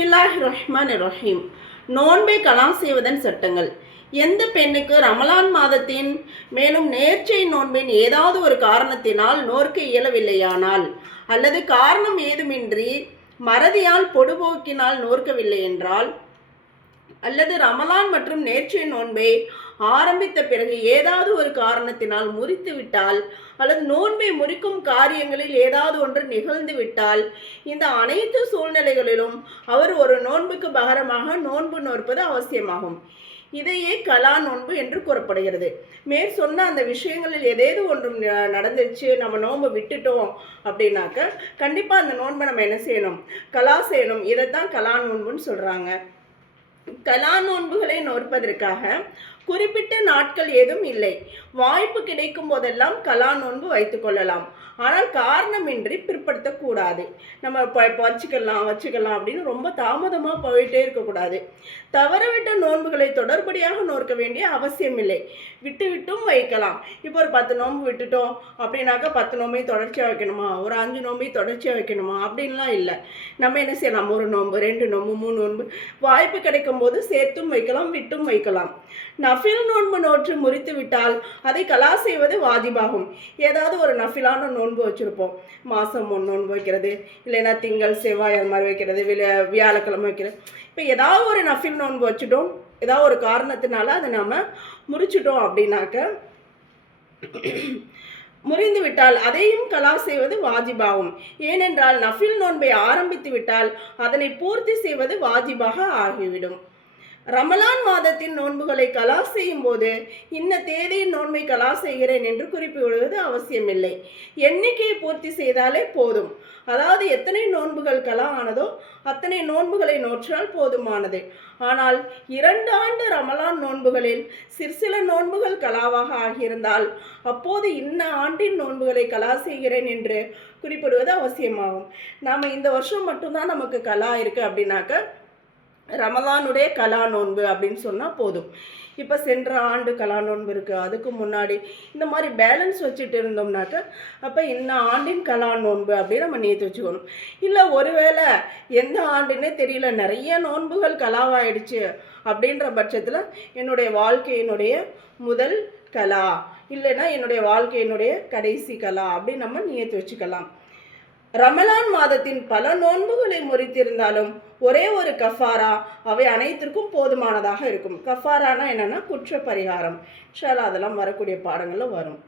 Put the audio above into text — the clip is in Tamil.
பிஸ்மில்லாஹிர்ரஹ்மானிர்ரஹீம். நோன்பை கலாம் செய்வதன் சட்டங்கள். எந்த பெண்ணுக்கு ரமலான் மாதத்தின் மேலும் நேர்ச்சை நோன்பின் ஏதாவது ஒரு காரணத்தினால் நோர்க்க இயலவில்லையானால் அல்லது காரணம் ஏதுமின்றி மறதியால் பொடுபோக்கினால் நோர்க்கவில்லை என்றால் அல்லது ரமலான் மற்றும் நேர்ச்சை நோன்பை ஆரம்பித்த பிறகு ஏதாவது ஒரு காரணத்தினால் முறித்து விட்டால் அல்லது நோன்பை முறிக்கும் காரியங்களில் ஏதாவது ஒன்று நிகழ்ந்து விட்டால் இந்த அனைத்து சூழ்நிலைகளிலும் அவர் ஒரு நோன்புக்கு பகரமாக நோன்பு நோற்பது அவசியமாகும். இதையே கலா நோன்பு என்று கூறப்படுகிறது. மேற் சொன்ன அந்த விஷயங்களில் ஏதேது ஒன்றும் நடந்துச்சு, நம்ம நோன்பை விட்டுட்டோம் அப்படின்னாக்க கண்டிப்பாக அந்த நோன்பை நம்ம என்ன செய்யணும்? கலா செய்யணும். இதைத்தான் கலா நோன்புன்னு சொல்கிறாங்க. கலா நோன்புகளை நோற்பதற்காக குறிப்பிட்ட நாட்கள் ஏதும் இல்லை. வாய்ப்பு கிடைக்கும் போதெல்லாம் கலா நோன்பு வைத்துக் கொள்ளலாம். ஆனால் காரணமின்றி பிற்படுத்தக்கூடாது. நம்ம இப்போ வச்சுக்கலாம் அப்படின்னு ரொம்ப தாமதமாக போயிட்டே இருக்கக்கூடாது. தவறவிட்ட நோன்புகளை தொடர்படியாக நோக்க வேண்டிய அவசியம் இல்லை. விட்டும் வைக்கலாம். இப்போ ஒரு 10 நோன்பு விட்டுட்டோம் அப்படின்னாக்கா 10 நோம்பையும் தொடர்ச்சியாக வைக்கணுமா, ஒரு 5 நோம்பையும் தொடர்ச்சியாக வைக்கணுமா அப்படின்லாம் இல்லை. நம்ம என்ன செய்யலாம்? ஒரு நோன்பு, 2 நோன்பு, 3 நோன்பு வாய்ப்பு கிடைக்கும் போது சேர்த்தும் வைக்கலாம், விட்டும் வைக்கலாம். நஃபில் நோன்பு நோற்று முறித்து விட்டால் அதை கலா செய்வது வாஜிபாகும். ஏதாவது ஒரு நஃபிலான நோன்பு வச்சுருப்போம். மாதம் 1 நோன்பு வைக்கிறது, இல்லைன்னா திங்கள் செவ்வாய் அது மாதிரி வைக்கிறது, வியாழக்கிழமை வைக்கிறது. இப்போ ஏதாவது ஒரு நஃபில் நோன்பு வச்சுட்டோம், ஏதாவது ஒரு காரணத்தினால அதை நம்ம முறிச்சிட்டோம் அப்படின்னாக்க முறிந்து விட்டால் அதையும் கலா செய்வது வாஜிபாகும். ஏனென்றால் நஃபில் நோன்பை ஆரம்பித்து விட்டால் அதனை பூர்த்தி செய்வது வாஜிபாக ஆகிவிடும். ரமலான் மாதத்தின் நோன்புகளை கலா செய்யும் போது இன்ன தேதியின் நோன்பை கலா செய்கிறேன் என்று குறிப்பிடுவது அவசியமில்லை. எண்ணிக்கையை பூர்த்தி செய்தாலே போதும். அதாவது எத்தனை நோன்புகள் கலா ஆனதோ அத்தனை நோன்புகளை நோற்றால் போதுமானது. ஆனால் 2 ஆண்டு ரமலான் நோன்புகளில் சில நோன்புகள் கலாவாக ஆகியிருந்தால் அப்போது இன்ன ஆண்டின் நோன்புகளை கலா செய்கிறேன் என்று குறிப்பிடுவது அவசியமாகும். நாம் இந்த வருஷம் மட்டும்தான் நமக்கு கலா இருக்குது அப்படின்னாக்க ரமலானுடைய கலா நோன்பு அப்படின்னு சொன்னால் போதும். இப்போ சென்ற ஆண்டு கலா நோன்பு இருக்குது, அதுக்கு முன்னாடி இந்த மாதிரி பேலன்ஸ் வச்சுட்டு இருந்தோம்னாக்க அப்போ இந்த ஆண்டின் கலா நோன்பு அப்படின்னு நம்ம நேற்று வச்சுக்கணும். இல்லை ஒருவேளை எந்த ஆண்டுன்னே தெரியல, நிறைய நோன்புகள் கலாவாயிடுச்சு அப்படின்ற பட்சத்தில் என்னுடைய வாழ்க்கையினுடைய முதல் கலா, இல்லைன்னா என்னுடைய வாழ்க்கையினுடைய கடைசி கலா அப்படின்னு நம்ம நியத்து வச்சுக்கலாம். ரமலான் மாதத்தின் பல நோன்புகளை முறித்திருந்தாலும் ஒரே ஒரு கஃபாரா அவை அனைத்திற்கும் போதுமானதாக இருக்கும். கஃபாரானா என்னன்னா குற்ற பரிகாரம். அதெல்லாம் வரக்கூடிய பாடங்களில் வரும்.